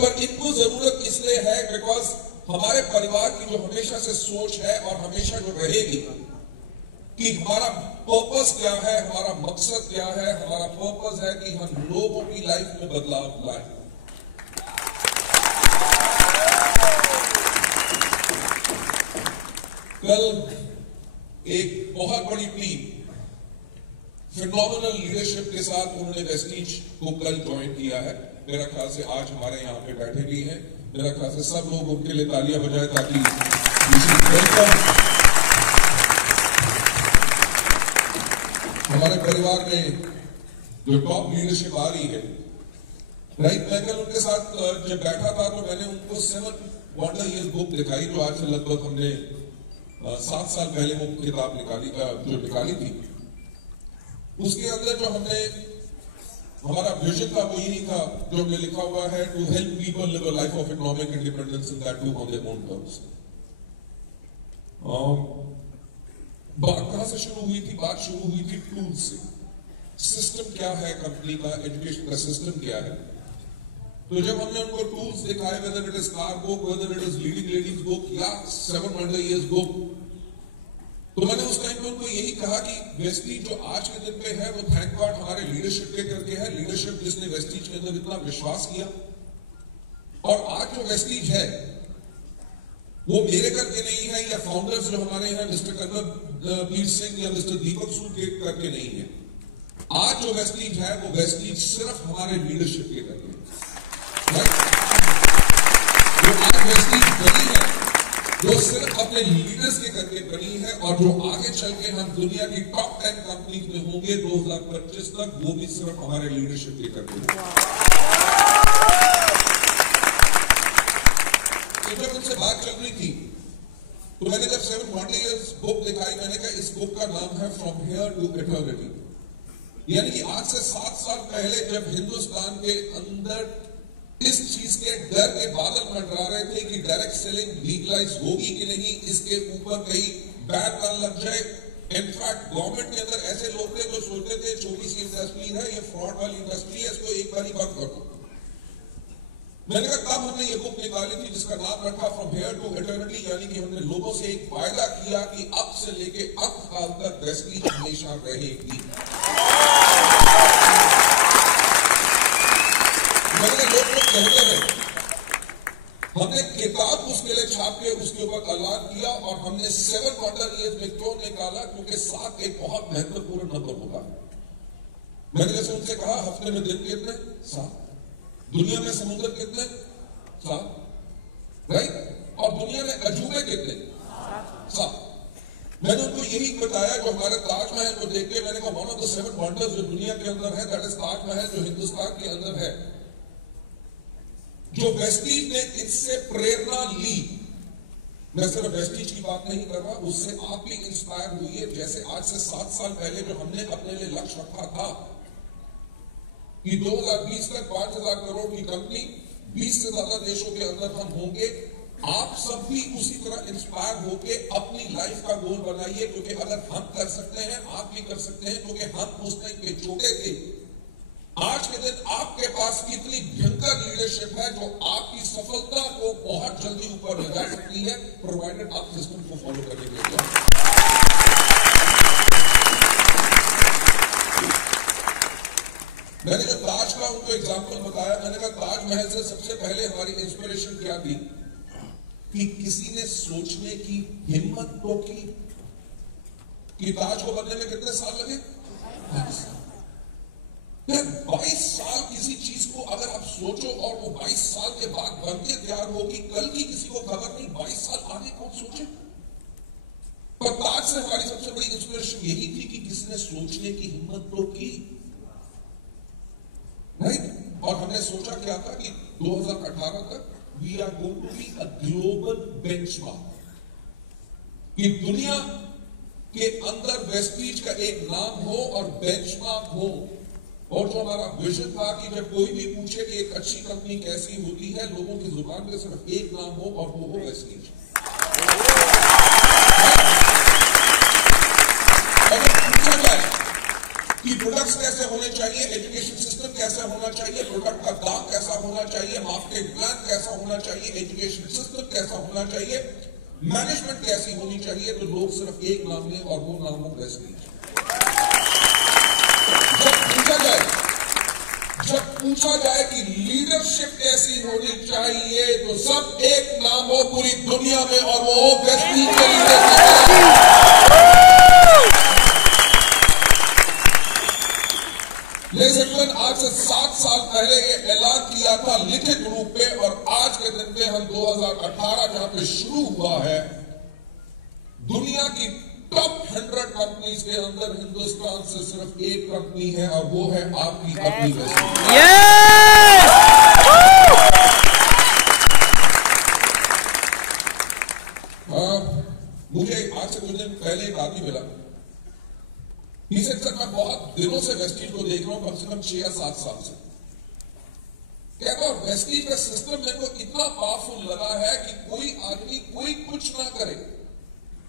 पर इनको जरूरत इसलिए है बिकॉज हमारे परिवार की जो हमेशा से सोच है और हमेशा जो रहेगी कि हमारा पर्पस क्या है, हमारा मकसद क्या है, हमारा पर्पस है कि हम लोगों की लाइफ में बदलाव लाएं। कल एक बहुत बड़ी टीम फिनोमिनल लीडरशिप के साथ उन्होंने वेस्टीज को कल ज्वाइन किया है। मेरा ख्याल से आज हमारे यहाँ पे बैठे भी हैं। मेरा ख्याल से सब लोग उनके लिए तालियां बजाएं ताकि हमारे परिवार में जो टॉप लीडरशिप आ रही है। राइट, मैं कल उनके साथ जब बैठा था तो मैंने उनको 7 वंडर ईयर्स बुक दिखाई, जो आज से लगभग हमने 7 साल पहले वो किताब निकाली थी। उसके अंदर जो हमने हमारा विजन था वो यही था जो हमने लिखा हुआ है, to help people live a life of economic independence and that too on their own terms. बात कहां से शुरू हुई थी? बात शुरू हुई थी टूल्स से। सिस्टम क्या है कंपनी का, एजुकेशन का सिस्टम क्या है। तो जब हमने उनको टूल्स दिखाए, whether it is car book, whether it is leading ladies book या 7 वंडर ईयर्स बुक, तो मैंने उस टाइम पे उनको यही कहा कि वेस्टीज जो आज के दिन पे है वो थैंक गॉड हमारे लीडरशिप के करके है। लीडरशिप जिसने वेस्टीज के अंदर इतना विश्वास किया, और आज जो वेस्टीज है वो मेरे करके नहीं है या फाउंडर्स जो हमारे हैं मिस्टर कर्नवीर सिंह या मिस्टर दीपक सूद के करके नहीं है। आज जो वेस्टीज है वो वेस्टीज सिर्फ हमारे लीडरशिप के करके है। जो आज वेस्टीज बनी है जो सिर्फ अपने लीडर्स के करके बनी है, और जो आगे चल के हम दुनिया की टॉप 10 कंपनीज में होंगे 2025 तक, वो भी सिर्फ हमारे लीडरशिप के करके। तो जब उनसे बात चल रही थी तो मैंने जब 7 वंडर ईयर्स बुक दिखाई, मैंने कहा इस बुक का नाम है फ्रॉम हियर टू इटर्निटी। यानी कि आज से 7 साल पहले जब हिंदुस्तान के अंदर इस चीज के डर के बादल मंडरा रहे थे कि डायरेक्ट सेलिंग लीगलाइज होगी कि नहीं, इसके ऊपर कहीं बैन न लग जाए। इनफैक्ट गवर्नमेंट के अंदर ऐसे लोग थे जो सोचते थे छोटी सी इंडस्ट्री है, ये फ्रॉड वाली इंडस्ट्री है, इसको एक बार ही बंद कर दो। मैंने कहा तब हमने ये बुक निकाली थी जिसका नाम रखा फ्रॉम हियर टू इटर्निटी, यानी कि हमने लोगों से एक वायदा किया कि अब से लेके अंत काल तक वेस्टीज हमेशा रहेगी। लोग कहते हैं, हमने किताब उसके लिए छाप के उसके ऊपर ऐलान किया, और हमने 7 वंडर ईयर्स में क्यों निकाला, क्योंकि 7 एक बहुत महत्वपूर्ण नंबर होगा। मैंने जैसे उनसे कहा हफ्ते में दिन कितने? 7। दुनिया में समुद्र कितने? 7, राइट। और दुनिया में अजूबे कितने? 7। मैंने उनको यही बताया, जो हमारे ताजमहल को देख के मैंने कहा वन ऑफ द 7 वंडर्स जो दुनिया के अंदर है दैट इज ताजमहल, जो हिंदुस्तान के अंदर है। जो वेस्टीज ने इससे प्रेरणा ली, मैं सिर्फ वेस्टीज की बात नहीं कर रहा, उससे आप भी इंस्पायर हुई है। जैसे आज से 7 साल पहले जो हमने अपने लिए लक्ष्य रखा था कि 2020 तक 5,000 करोड़ की कंपनी, 20 से ज्यादा देशों के अंदर हम होंगे। आप सब भी उसी तरह इंस्पायर होके अपनी लाइफ का गोल बनाइए, क्योंकि अगर हम कर सकते हैं आप भी कर सकते हैं, क्योंकि हम उस टाइम पे छोटे थे। आज के दिन आपके पास इतनी भयंकर लीडरशिप है जो आपकी सफलता को बहुत जल्दी ऊपर ले जा सकती है, प्रोवाइडेड आप सिस्टम को फॉलो करने के लिए। मैंने जो ताज का उनको एग्जांपल बताया, मैंने कहा ताजमहल से सबसे पहले हमारी इंस्पिरेशन क्या थी कि किसी ने सोचने की हिम्मत तो की कि ताज को बनने में कितने साल लगे? 22 साल किसी चीज को अगर आप सोचो और वो 22 साल के बाद बनके तैयार होगी, कल की किसी को खबर नहीं, 22 साल आगे कौन सोचे। पर ताज से हमारी सबसे बड़ी इंस्पिरेशन यही थी कि किसी ने सोचने की हिम्मत तो की, राइट। और हमने सोचा क्या था कि 2018 तक we are going to be a global benchmark, कि दुनिया के अंदर वेस्टीज का एक नाम हो और बेंचमार्क हो। और जो हमारा विजन था कि जब कोई भी पूछे कि एक अच्छी कंपनी कैसी होती है, लोगों की जुबान पे सिर्फ एक नाम हो और वो हो वेस्टीज। अगर पूछा जाए कि प्रोडक्ट्स कैसे होने चाहिए, एजुकेशन सिस्टम कैसा होना चाहिए, प्रोडक्ट का दाम कैसा होना चाहिए, मार्केटिंग प्लान कैसा होना चाहिए, एजुकेशन सिस्टम कैसा होना चाहिए, मैनेजमेंट कैसी होनी चाहिए, तो लोग सिर्फ एक नाम लें और वो नाम हो वेस्टलीज। जब पूछा जाए कि लीडरशिप कैसी होनी चाहिए, तो सब एक नाम हो पूरी दुनिया में और वो हो वेस्टलीज के लीडरशिप। आज से 7 साल पहले ये ऐलान किया था लिखित रूप में, और आज के दिन में हम 2018 जहां पे शुरू हुआ है, दुनिया की टॉप 100 कंपनीज के अंदर हिंदुस्तान से सिर्फ एक कंपनी है और वो है आपकी अपनी वेस्टलीज। मुझे आज से कुछ दिन पहले एक आदमी मिला, सर मैं बहुत दिनों से वेस्टलीज को देख रहा हूं, कम से कम 6 या 7 साल से। कहता और वेस्टलीज का सिस्टम मेरे को इतना पावरफुल लगा है कि कोई आदमी कोई कुछ ना करे,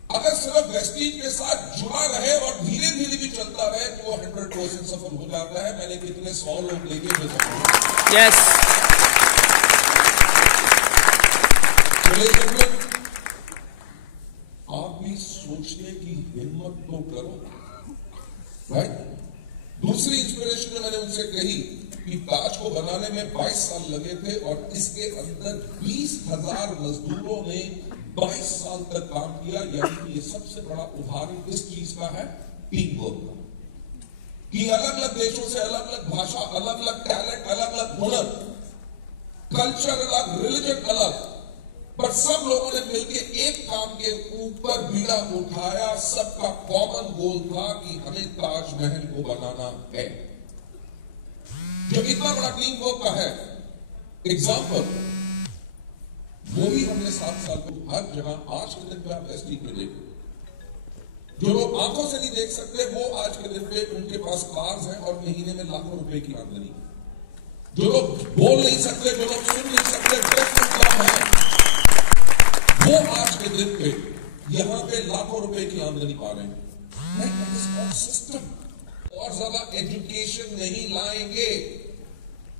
अगर सिर्फ वेस्टलीज के साथ जुड़ा रहे और धीरे धीरे भी चलता रहे तो वो 100% सफल हो जाता है। मैंने कितने 100 लोग देखे जो सफल। यस, आप भी सोचने की हिम्मत तो करो, राइट? दूसरी इंस्पिरेशन जो मैंने उनसे कही कि ताज को बनाने में 22 साल लगे थे और इसके अंदर 20,000 मजदूरों ने 22 साल तक काम किया, यानी कि ये सबसे बड़ा उदाहरण इस चीज का है, टीम वर्क का, कि अलग अलग देशों से अलग अलग भाषा, अलग अलग टैलेंट, अलग अलग हुनर, कल्चर अलग, रिलीजन अलग, पर सब लोगों ने मिलकर एक काम के ऊपर बीड़ा उठाया। सबका कॉमन गोल था कि हमें ताजमहल को बनाना है, जो इतना बड़ा टीम वर्क का है एग्जाम्पल, वो भी हमने 7 साल को हर जगह आज के दिन पे आप वेस्टलीज में देखो, जो लोग आंखों से नहीं देख सकते वो आज के दिन पे उनके पास कार्स हैं और महीने में लाखों रुपए की आमदनी, जो लोग बोल नहीं सकते, जो लोग सुन नहीं सकते, डेफ है, वो आज के दिन पे यहां पे लाखों रुपए की आमदनी पा रहे हैं। सिस्टम और ज्यादा एजुकेशन नहीं लाएंगे।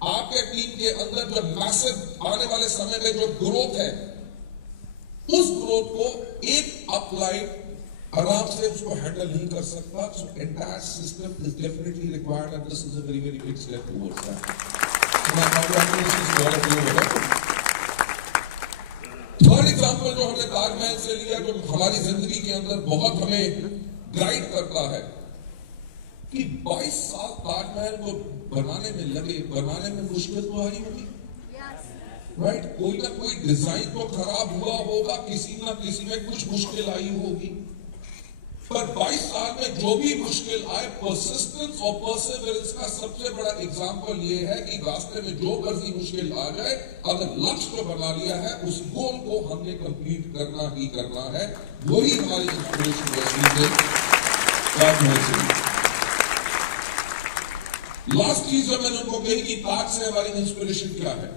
आपके टीम के अंदर जो मैसिव आने वाले समय में जो ग्रोथ है, उस ग्रोथ को एक अपलाइन आराम से उसको हैंडल नहीं कर सकता। So entire system is definitely required and this is a very very big step towards that. Third example जो हमने ताजमहल से लिया, जो हमारी जिंदगी के अंदर बहुत हमें गाइड करता है, कि 22 साल ताजमहल को बनाने में लगे। बनाने में मुश्किल तो आई होगी, राइट? कोई ना कोई डिजाइन तो खराब हुआ होगा, किसी ना किसी में कुछ मुश्किल आई होगी, पर 22 साल में जो भी मुश्किल आए, परसिस्टेंस और परसिवरेंस का सबसे बड़ा एग्जाम्पल ये है कि रास्ते में जो मर्जी मुश्किल आ जाए, अगर लक्ष्य को बना लिया है, उस गोल को हमने कंप्लीट करना ही करना है। वही हमारी इंस्पिरेशन है। लास्ट चीज जो मैंने उनको कही कि ताज से हमारी इंस्पिरेशन क्या है,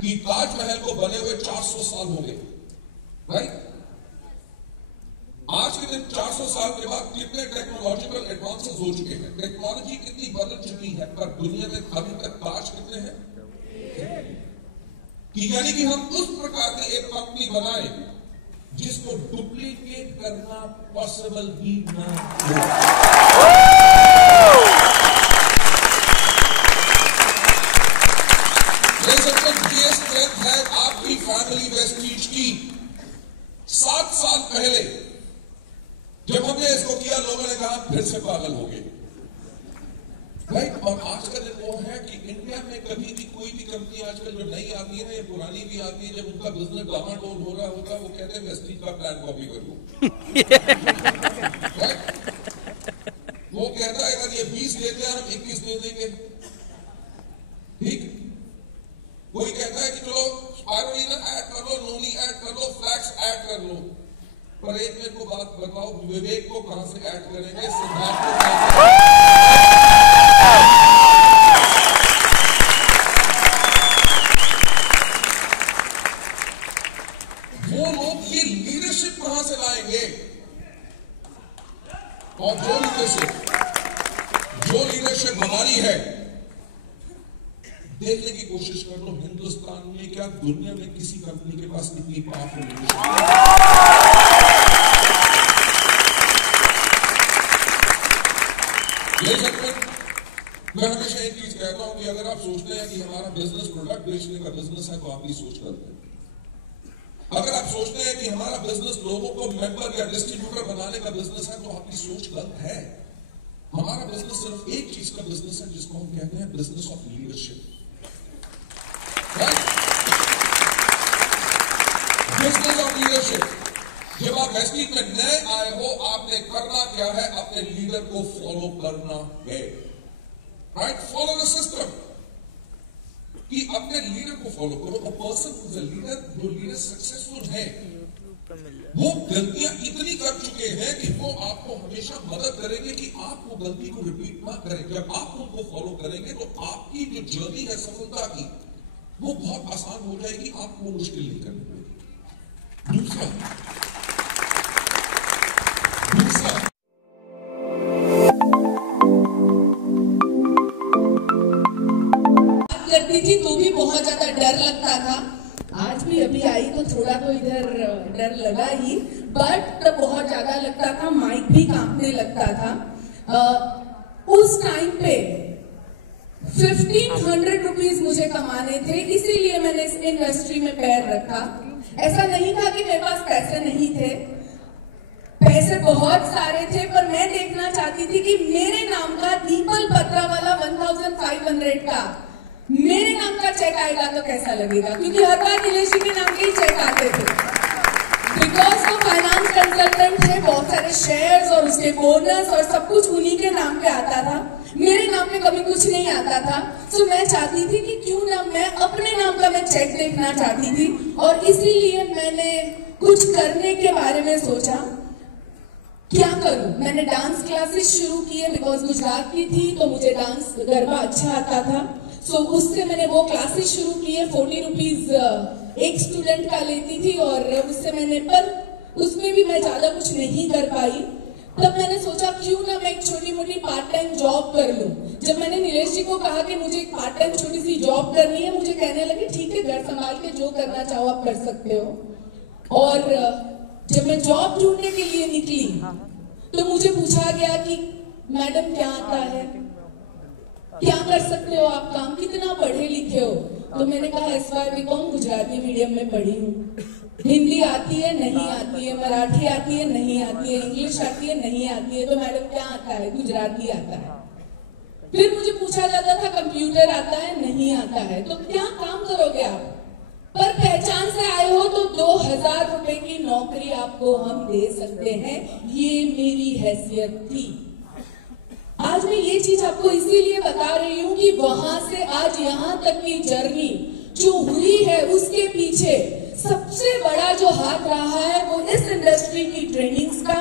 कि ताजमहल को बने हुए 400 साल हो गए, राइट? आज के दिन 400 साल के बाद कितने टेक्नोलॉजिकल एडवांसेस हो चुके हैं, टेक्नोलॉजी कितनी बदल चुकी है, पर दुनिया में अभी तक ताज कितने हैं? कि यानी कि हम उस प्रकार की एक कंपनी बनाए जिसको डुप्लीकेट करना पॉसिबल भी ना हो। ये स्ट्रेंथ है आपकी फैमिली वेस्टलीज की। 7 साल पहले जब हमने इसको किया, लोगों ने कहा फिर से पागल हो गए, राइट? और आज का दिन वो है कि इंडिया में कभी भी कोई भी कंपनी आजकल जो नई आती है ना, ये पुरानी भी आती है, जब उनका बिजनेस डामाडोल हो रहा होगा, वो कहते हैं वेस्टलीज का प्लान कॉपी कर लो। वो कहता है अगर ये 20 देते हैं, हम 21 दे देंगे, ठीक? कोई कहता है कि चलो स्पाइरुलिना ऐड कर लो, नोनी ऐड कर लो, फ्लैक्स ऐड कर लो, पर एक मेरे को बात बताओ, विवेक को कहां से ऐड करेंगे, सिद्धार्थ को कहां से? वो लोग ये लीडरशिप कहां से लाएंगे? और जो लीडरशिप ने क्या, दुनिया में किसी कंपनी के पास इतनी पावरफुल लीडरशिप। मैं हमेशा एक चीज कहता हूं कि अगर आप सोचते हैं कि हमारा बिजनेस प्रोडक्ट बेचने का बिजनेस है तो आपकी सोच गलत है। अगर आप सोचते हैं कि हमारा बिजनेस लोगों को मेंबर या डिस्ट्रीब्यूटर बनाने का बिजनेस है तो आपकी सोच गलत है। हमारा बिजनेस सिर्फ एक चीज का बिजनेस है जिसको हम कहते हैं business of leadership. Business of leadership. जब आप एसपी में नए आए हो, आपने करना क्या है, अपने लीडर को फॉलो करना है। राइट, फॉलो द सिस्टम, कि अपने लीडर को फॉलो करो। A person who is a leader, जो लीडर सक्सेसफुल है, वो गलतियां इतनी कर चुके हैं कि वो आपको हमेशा मदद करेंगे कि आप वो गलती को रिपीट ना करें। जब आप उनको फॉलो करेंगे तो आपकी जो जर्नी है सफलता की, वो बहुत आसान हो जाएगी, आपको मुश्किल नहीं करनी पड़ेगी। दूसरा करती थी तो भी बहुत ज्यादा डर लगता था। आज भी अभी आई तो थोड़ा तो इधर डर लगा ही, बट तब बहुत ज्यादा लगता था, माइक भी कांपने लगता था। उस टाइम पे 1500 रुपीज मुझे कमाने थे, इसीलिए मैंने इस इंडस्ट्री में पैर रखा। ऐसा नहीं था कि मेरे पास पैसे नहीं थे, पैसे बहुत सारे थे, पर मैं देखना चाहती थी कि मेरे नाम का दीपल पत्रा वाला 1500 का मेरे नाम का चेक आएगा तो कैसा लगेगा, क्योंकि हर बार नीलेश जी के नाम के ही चेक आते थे। बिकॉज वो फाइनेंस कंसल्टेंट थे, बहुत सारे शेयर्स और उसके बोनस और सब कुछ उन्हीं के नाम पे आता था, मेरे नाम पे कभी कुछ नहीं आता था। सो मैं चाहती थी कि क्यों ना मैं अपने नाम का मैं चेक देखना चाहती थी, और इसीलिए मैंने कुछ करने के बारे में सोचा क्या करूं। मैंने डांस क्लासेस शुरू किए, बिकॉज गुजरात की थी तो मुझे डांस गरबा अच्छा आता था। सो उससे मैंने वो क्लासेस शुरू किए। 40 रुपीज एक स्टूडेंट का लेती थी, और उससे मैंने, पर उसमें भी मैं ज्यादा कुछ नहीं कर पाई। तब मैंने सोचा क्यों ना मैं एक छोटी मोटी पार्ट टाइम जॉब कर लूं। जब मैंने नीलेश जी को कहा कि मुझे एक पार्ट टाइम छोटी सी जॉब करनी है, मुझे कहने लगे ठीक है, घर संभाल के जो करना चाहो आप कर सकते हो। और जब मैं जॉब ढूंढने के लिए निकली तो मुझे पूछा गया कि मैडम क्या आता है, क्या कर सकते हो आप काम, कितना पढ़े लिखे हो। तो मैंने कहा SY BCom गुजराती मीडियम में पढ़ी हूँ, हिंदी आती है नहीं आती है, मराठी आती है नहीं आती है, इंग्लिश आती है नहीं आती है। तो मैडम क्या आता है, गुजराती आता है। फिर मुझे पूछा जाता था कंप्यूटर आता है नहीं आता है, तो क्या काम करोगे आप, पर पहचान से आए हो तो 2000 रुपए की नौकरी आपको हम दे सकते हैं। ये मेरी हैसियत थी। आज मैं ये चीज आपको इसीलिए बता रही हूँ कि वहां से आज यहाँ तक की जर्नी जो हुई है, उसके पीछे सबसे बड़ा जो हाथ रहा है वो इस इंडस्ट्री की ट्रेनिंग्स का,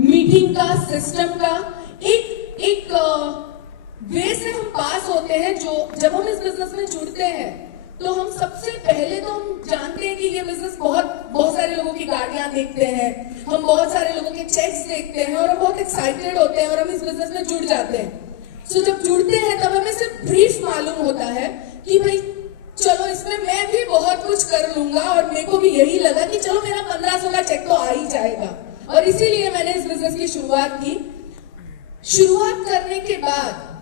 मीटिंग का, सिस्टम का, एक वे से हम पास होते हैं। जो जब हम इस बिजनेस में जुड़ते हैं तो हम सबसे पहले तो हम जानते हैं कि ये बिजनेस बहुत सारे लोगों की गाड़ियां देखते हैं, हम बहुत सारे लोगों के चेक्स देखते हैं, और हम बहुत एक्साइटेड होते हैं और हम इस बिजनेस में जुड़ जाते हैं। सो जब जुड़ते हैं तब हमें सिर्फ ब्रीफ मालूम होता है कि भाई चलो इसमें मैं भी बहुत कुछ कर लूंगा, और मेरे को भी यही लगा कि चलो मेरा 1500 का चेक तो आ ही जाएगा। और इसीलिए मैंने इस बिजनेस की शुरुआत की। शुरुआत करने के बाद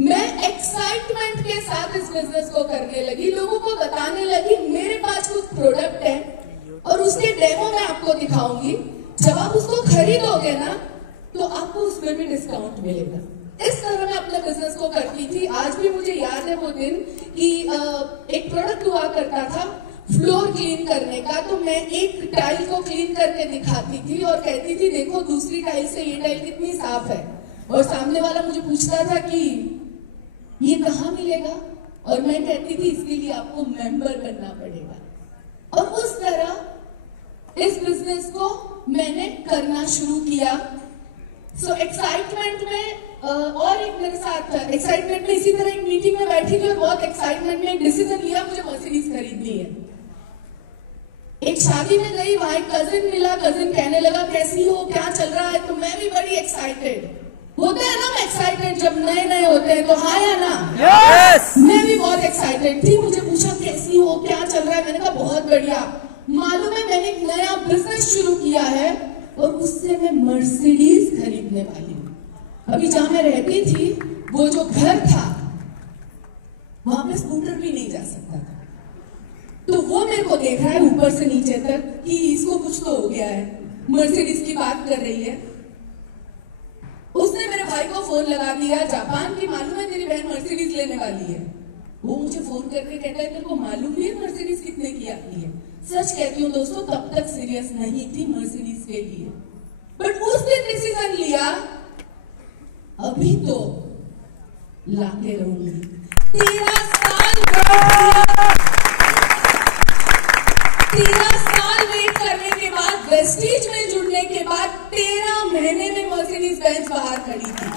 मैं एक्साइटमेंट के साथ इस बिजनेस को करने लगी, लोगों को बताने लगी मेरे पास कुछ प्रोडक्ट है और उसके डेमो मैं आपको दिखाऊंगी, जब आप उसको खरीदोगे ना तो आपको उसमें भी डिस्काउंट मिलेगा। इस तरह मैं अपने बिजनेस को करती थी। आज भी मुझे याद है वो दिन कि एक प्रोडक्ट हुआ करता था फ्लोर क्लीन करने का, तो मैं एक टाइल को क्लीन करके दिखाती थी और कहती थी देखो दूसरी टाइल से ये टाइल कितनी साफ है, और सामने वाला मुझे पूछता था कि ये कहाँ मिलेगा, और मैं कहती थी इसके लिए आपको मेंबर बनना पड़ेगा। और उस तरह इस बिजनेस को मैंने करना शुरू किया। सो एक्साइटमेंट में और एक मेरे साथ एक्साइटमेंट में इसी तरह एक मीटिंग में बैठी थी और बहुत एक्साइटमेंट में एक डिसीजन लिया, मुझे मर्सिडीज खरीदनी है। एक शादी में गई, वहां एक कजिन मिला, कजिन कहने लगा कैसी हो, क्या चल रहा है, तो मैं भी बड़ी एक्साइटेड। होते हैं ना हम एक्साइटेड जब नए नए होते हैं, तो हाँ या ना? यस। मैं भी बहुत एक्साइटेड थी। मुझे पूछा कैसी हो, क्या चल रहा है, मैंने कहा बहुत बढ़िया। मालूम है मैंने एक नया बिजनेस शुरू किया है और उससे मैं मर्सिडीज खरीदने वाली हूँ। अभी जहां मैं रहती थी वो जो घर था वहां पे स्कूटर भी नहीं जा सकता था, तो वो मेरे को देख रहा है ऊपर से नीचे तक कि इसको कुछ तो हो गया है, मर्सिडीज की बात कर रही है। उसने मेरे भाई को फोन लगा दिया जापान की, मालूम है तेरी बहन मर्सिडीज लेने वाली है। वो मुझे फोन करके कहता है तेरे को मालूम भी है मर्सिडीज कितने की आती है? सच कहती हूँ दोस्तों, तब तक सीरियस नहीं थी मर्सिडीज के लिए, बट उस दिन डिसीजन लिया अभी तो लाके रहूंगी। 13 साल वेट करने के बाद, वेस्टीज में जुड़ने के बाद 13 महीने में मर्सिडीज बेंज बाहर खड़ी थी।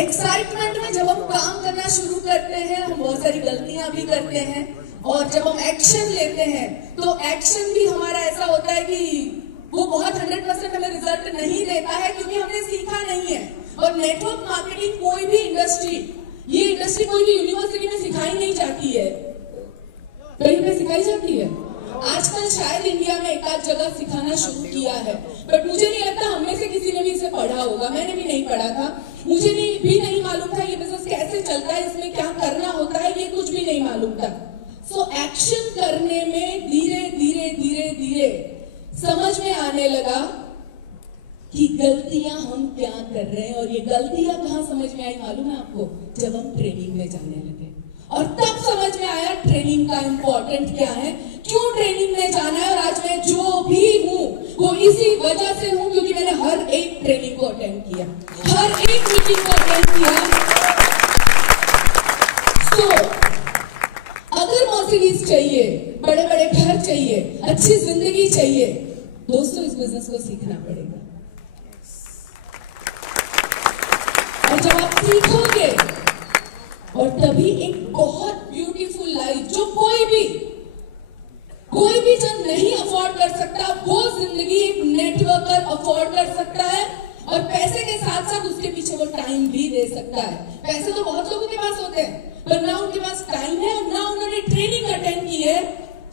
एक्साइटमेंट में जब हम काम करना शुरू करते हैं हम बहुत सारी गलतियां भी करते हैं, और जब हम एक्शन लेते हैं तो एक्शन भी हमारा ऐसा होता है कि वो बहुत 100% हमें रिजल्ट नहीं देता है, क्योंकि हमने सीखा नहीं है। और नेटवर्क मार्केटिंग कोई भी इंडस्ट्री, ये इंडस्ट्री कोई भी यूनिवर्सिटी में सिखाई नहीं जाती है, कहीं पे सिखाई जाती है? आजकल शायद इंडिया में एक आध जगह सिखाना शुरू किया है, बट मुझे नहीं लगता हम में से किसी ने भी इसे पढ़ा होगा। मैंने भी नहीं पढ़ा था, मुझे भी नहीं मालूम था ये बिजनेस कैसे चलता है, इसमें क्या करना होता है, ये कुछ भी नहीं मालूम था। सो एक्शन करने में धीरे धीरे धीरे धीरे समझ में आने लगा कि गलतियां हम क्या कर रहे हैं, और ये गलतियां कहां समझ में आई मालूम है आपको? जब हम ट्रेनिंग में जाने लगे, और तब समझ में आया ट्रेनिंग का इंपॉर्टेंट क्या है, क्यों ट्रेनिंग में जाना है। और आज मैं जो भी हूं वो इसी वजह से हूं क्योंकि मैंने हर एक ट्रेनिंग को अटेंड किया, हर एक मीटिंग को अटेंड किया। अगर मर्सिडीज चाहिए, बड़े बड़े घर चाहिए, अच्छी जिंदगी चाहिए, दोस्तों इस बिजनेस को सीखना पड़ेगा। और जब आप सीखोगे, और तभी एक बहुत ब्यूटीफुल लाइफ जो कोई भी जन नहीं अफोर्ड कर सकता, वो जिंदगी एक नेटवर्कर अफोर्ड कर सकता है, और पैसे के साथ साथ उसके पीछे वो टाइम भी दे सकता है। पैसे तो बहुत लोगों के पास होते हैं, पर ना उनके पास टाइम है और ना उन्होंने ट्रेनिंग अटेंड की है,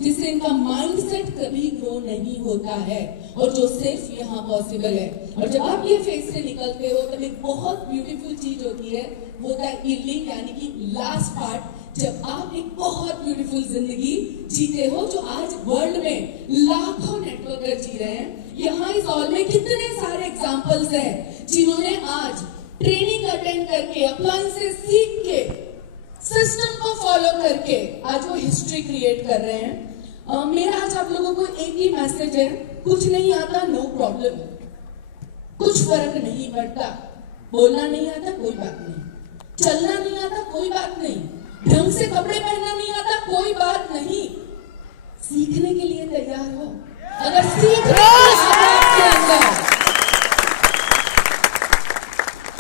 जिससे इनका माइंडसेट कभी ग्रो नहीं होता है, और जो सिर्फ यहाँ पॉसिबल है। और जब आप ये फेज से निकलते हो तब एक बहुत ब्यूटीफुल चीज होती है, वो होता है हीलिंग, यानी कि लास्ट पार्ट, जब आप एक बहुत ब्यूटीफुल जिंदगी जीते हो, जो आज वर्ल्ड में लाखों नेटवर्कर जी रहे हैं। यहाँ इस हॉल में कितने सारे एग्जांपल्स हैं जिन्होंने आज ट्रेनिंग अटेंड करके, अप्लायंसेस सीख के, सिस्टम को फॉलो करके आज वो हिस्ट्री क्रिएट कर रहे हैं। मेरा आज आप लोगों को एक ही मैसेज है, कुछ नहीं आता नो प्रॉब्लम, कुछ फर्क नहीं पड़ता। बोलना नहीं आता कोई बात नहीं, चलना नहीं आता कोई बात नहीं, ढंग से कपड़े पहनना नहीं आता कोई बात नहीं, सीखने के लिए तैयार हो। अगर सीखने आपके अंदर,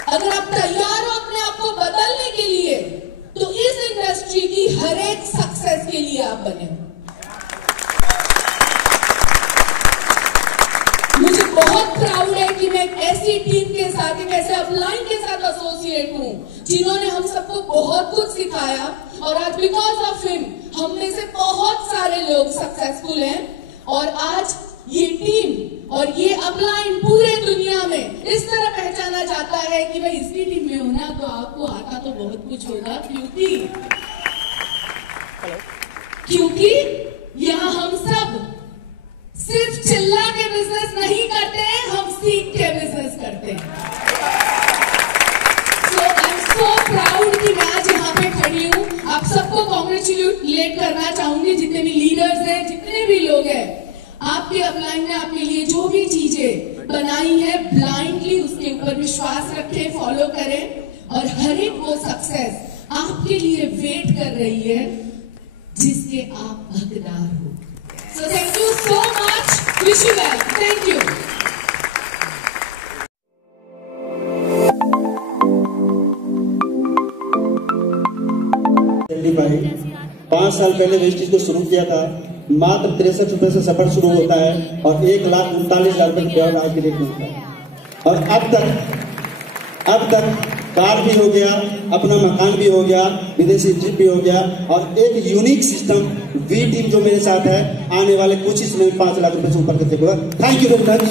अगर आप तैयार हो अपने आप को बदलने के लिए, तो इस इंडस्ट्री की हर एक सक्सेस के लिए आप बने। मुझे बहुत प्राउड है कि मैं एक ऐसी टीम के साथ, एक ऐसे अपलाइन के साथ एसोसिएट हूं जिन्होंने हम सबको बहुत कुछ सिखाया, और आज बिकॉज ऑफ हिम हम में से बहुत सारे लोग सक्सेसफुल हैं। और आज ये टीम और ये अपलाइन पूरे दुनिया में इस तरह पहचाना जाता है कि भाई इसकी टीम में होना तो आपको आता तो बहुत कुछ होगा, क्योंकि यहाँ हम सब सिर्फ चिल्ला के बिजनेस नहीं करते हैं, हम सीख के बिजनेस करते हैं। So I'm so proud कि मैं आज यहाँ पे खड़ी हूँ। आप सबको कॉन्ग्रेचुलेट करना चाहूंगी, जितने भी लीडर्स हैं, जितने भी लोग हैं। आपके अपलाइन ने आपके लिए जो भी चीजें बनाई है, ब्लाइंडली उसके ऊपर विश्वास रखें, फॉलो करें, और हर एक वो सक्सेस आपके लिए वेट कर रही है जिसके आप हकदार हो। So thank you so much. Wish you well. Thank you. भाई 5 साल पहले वेस्टीज को शुरू किया था, मात्र 63 रुपए से सफर शुरू होता है और 1,39,000 रुपए आज के डेट में होता है। और अब तक कार भी हो गया, अपना मकान भी हो गया, विदेशी ट्रिप भी हो गया, और एक यूनिक सिस्टम वी टीम जो मेरे साथ है, आने वाले कुछ ही समय 5 लाख रुपए से ऊपर के चेक होगा। Thank you very much.